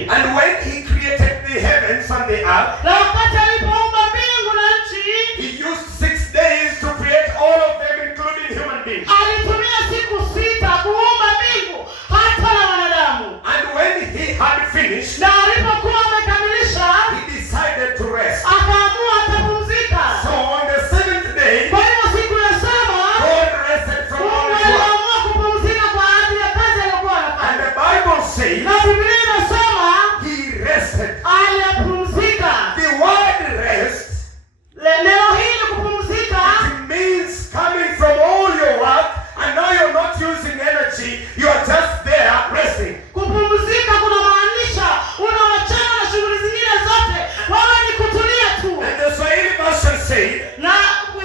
nchi. And when he created the heavens and the earth, Na wakati alipoumba mbingu na nchi, he used 6 days to create all of them, including human beings. alitumia siku 6 kuumba mbingu hata na wanadamu. And when he had finished, Na alipokuwa amekamilisha, he decided to rest. akaamua atapumzika. So on the 7th day, Kwa hiyo siku ya 7 God rested from all Mungu his work. aliamua kupumzika kwa ajili ya kazi aliyokuwa And anafanya. the Bible says Na Biblia inasema he rested. alipumzika. The word rest, Neno hili kupumzika it means coming from all your work, and now you're not using energy, you are just there resting. kupumzika kunamaanisha unawachana na shughuli zingine zote, wewe ni kutulia tu. And the Swahili version said, Na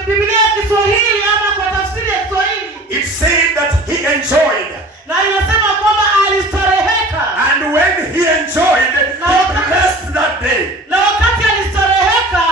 Biblia ya Kiswahili ama kwa tafsiri ya Kiswahili it said that he enjoyed. na inasema kwamba alistareheka. And when he enjoyed, he blessed that day. Na wakati alistareheka,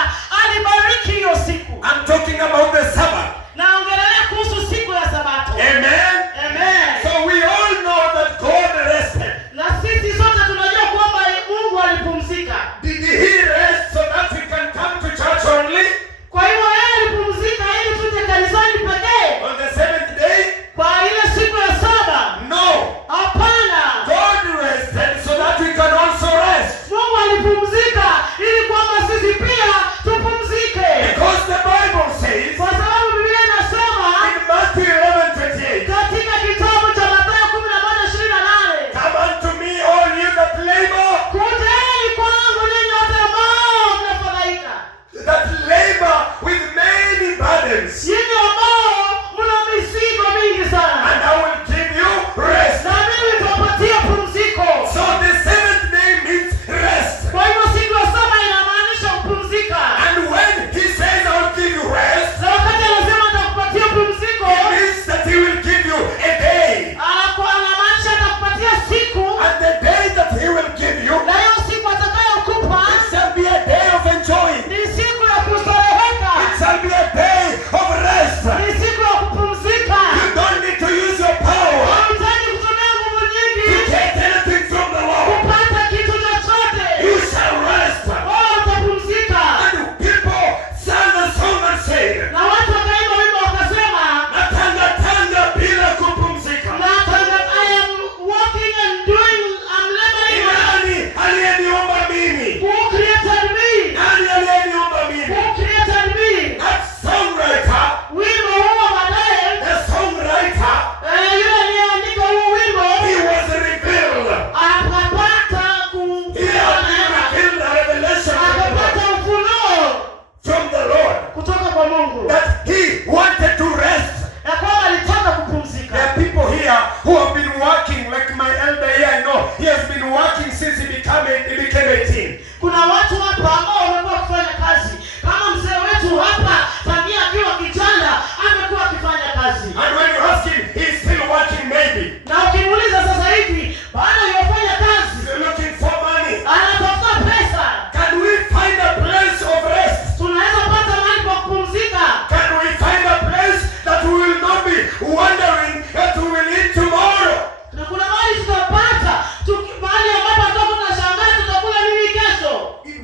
alibariki hiyo siku. I'm talking about the Sabbath. Na ongelea kuhusu siku ya Sabato. Amen. Amen. So we all know that God rested. Na sisi sote tunajua kwamba Mungu alipumzika. Did he rest so that we can come to church only Kwa hiyo yeye alipumzika ili tuje kanisani pekee on the 7th day? kwa ile siku ya 7? No. Hapana. God rested so that we can also rest. Mungu alipumzika ili kwamba sisi pia tupumzike. Because the Bible says Kwa sababu Biblia inasema in Matthew 11:28, katika kitabu cha Mathayo 11:28, come unto me all you that labor, kujeni kwangu ninyi wote ambao mnafadhaika, that labor with many burdens, ninyi ambao mna mizigo mingi sana, and I will give you rest. na mimi nitawapatia pumziko. So the 7th day means rest. Kwa hivyo siku ya 7 inamaanisha kupumzika. And when he says I will give you rest, Na wakati anasema atakupatia pumziko, it means that he will give you a day. anamaanisha atakupatia siku, And the day that he will give you, na hiyo siku atakayokupa it shall be a day of enjoying. ni siku ya kustareheka, It shall be a day of rest. ni siku ya kupumzika. You don't need to use your power Hauhitaji kutumia nguvu to nyingi get anything from the Lord. kupata kitu chochote. You shall rest. Wewe utapumzika. And people sang the song and said, Na watu wakaimba wimbo wakasema, natanga tanga bila kupumzika. na I am walking and doing, I'm Ni laboring. nani aliyeniumba mimi? Who created me? Nani aliyeniumba mimi? Who created me? That songwriter, Wimbo huo baadaye, the songwriter, yule aliyeandika huo wimbo he was revealed. akapata He had been revealed a revelation akapata ufunuo from the Lord kutoka kwa Mungu that he wanted to rest. na kwamba alitaka There kupumzika. are people here who have been working, like my elder here, I know, he has been working since he became 18. Kuna watu hapa ambao wamekuwa wakifanya kazi kama mzee wetu hapa, tangia akiwa kijana amekuwa akifanya kazi, And when you ask him, he is still working maybe. na ukimuuliza sasa hivi bado yafanya kazi, He's looking for money. anatafuta pesa. Can we find a place of rest? Tunaweza pata mahali pa kupumzika. Can we find a place that we will not be wondering that we will eat tomorrow? Na kuna mahali tutapata mahali ambapo tutakuwa tunashangaa tutakula nini kesho,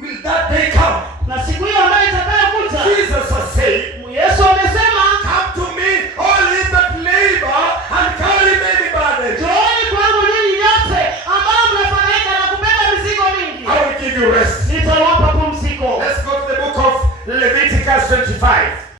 Will that day come? na siku hiyo ambayo itakayokuja. Jesus has said, Yesu amesema, come to me, all ye that labor and carry many burdens. njooni kwangu ninyi nyote ambao mnafadhaika na kubeba mizigo mingi, I will give you rest. nitawapa pumziko. Let's go to the book of Leviticus 25.